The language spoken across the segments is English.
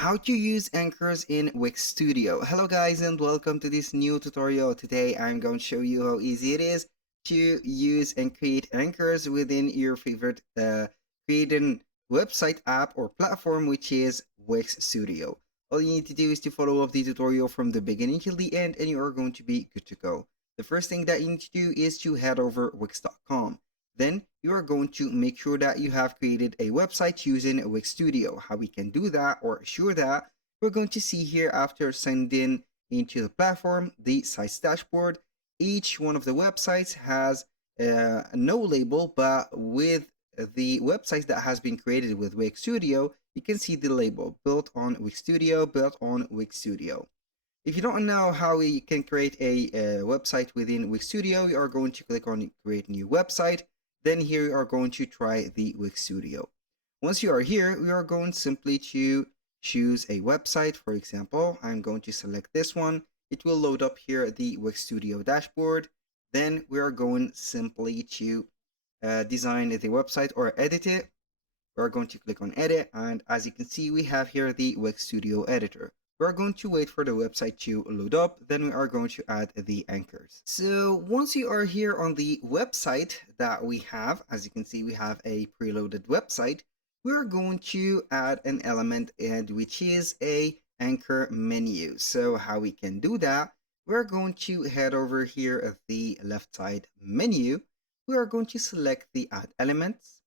How to use anchors in Wix Studio. Hello guys and welcome to this new tutorial. Today I'm going to show you how easy it is to use and create anchors within your favorite creating website app or platform, which is Wix Studio. All you need to do is to follow up the tutorial from the beginning till the end and you are going to be good to go. The first thing that you need to do is to head over wix.com. Then you are going to make sure that you have created a website using Wix Studio. How we can do that or assure that, we're going to see here after sending into the platform, the sites dashboard. Each one of the websites has no label, but with the website that has been created with Wix Studio, you can see the label built on Wix Studio, built on Wix Studio. If you don't know how we can create a website within Wix Studio, you are going to click on create new website. Then here you are going to try the Wix Studio. Once you are here, we are going simply to choose a website. For example, I'm going to select this one. It will load up here the Wix Studio dashboard. Then we are going simply to design the website or edit it. We're going to click on edit, and as you can see, we have here the Wix Studio editor. We're going to wait for the website to load up, then we are going to add the anchors. So once you are here on the website that we have, as you can see, we have a preloaded website. We're going to add an element, and which is a anchor menu. So how we can do that, we're going to head over here at the left side menu. We are going to select the add elements.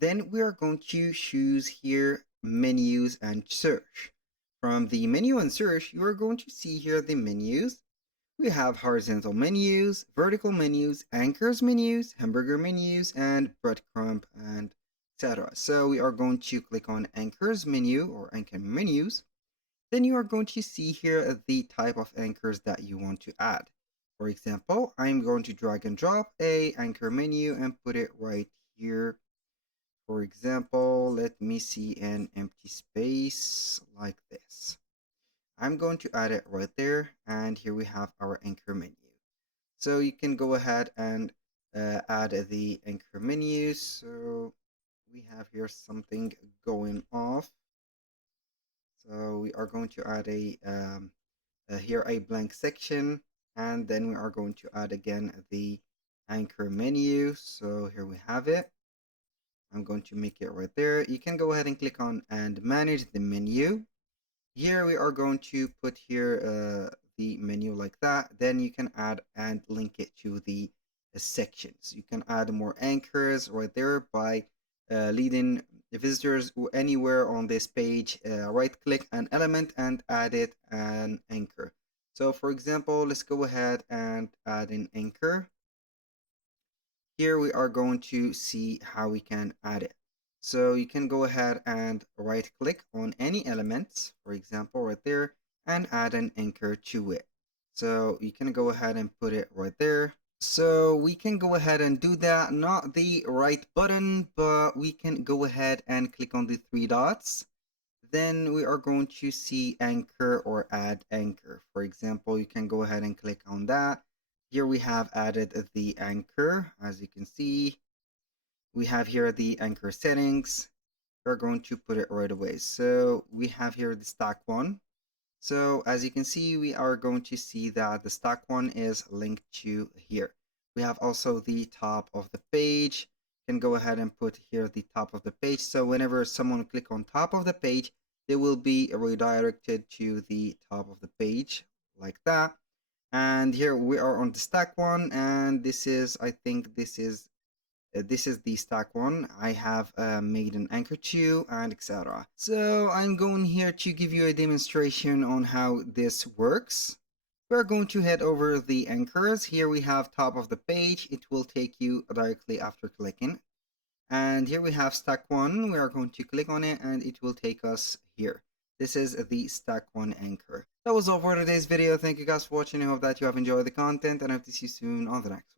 Then we are going to choose here menus and search. From the menu and search, you are going to see here the menus. We have horizontal menus, vertical menus, anchors menus, hamburger menus, and breadcrumb, and etc. So we are going to click on anchors menu or anchor menus. Then you are going to see here the type of anchors that you want to add. For example, I'm going to drag and drop a anchor menu and put it right here. For example, let me see an empty space like this. I'm going to add it right there, and here we have our anchor menu. So you can go ahead and add the anchor menu. So we have here something going off. So we are going to add here a blank section, and then we are going to add again the anchor menu. So here we have it. I'm going to make it right there. You can go ahead and click on and manage the menu. Here we are going to put here the menu like that. Then you can add and link it to the sections. You can add more anchors right there by leading the visitors anywhere on this page. Right click an element and add it an anchor. So for example, let's go ahead and add an anchor. Here we are going to see how we can add it. So you can go ahead and right click on any elements, for example, right there, and add an anchor to it. So you can go ahead and put it right there. So we can go ahead and do that, not the right button, but we can go ahead and click on the three dots. Then we are going to see anchor or add anchor. For example, you can go ahead and click on that. Here we have added the anchor. As you can see, we have here the anchor settings. We're going to put it right away. So we have here the stack one. So as you can see, we are going to see that the stack one is linked to here. We have also the top of the page. You can go ahead and put here the top of the page. So whenever someone click on top of the page, they will be redirected to the top of the page like that. And here we are on the stack one, and this is, I think this is the stack one. I have made an anchor 2 and etc. So I'm going here to give you a demonstration on how this works. We're going to head over the anchors. Here we have top of the page. It will take you directly after clicking. And here we have stack 1. We are going to click on it and it will take us here. This is the stack 1 anchor. That was all for today's video. Thank you guys for watching. I hope that you have enjoyed the content and I hope to see you soon on the next one.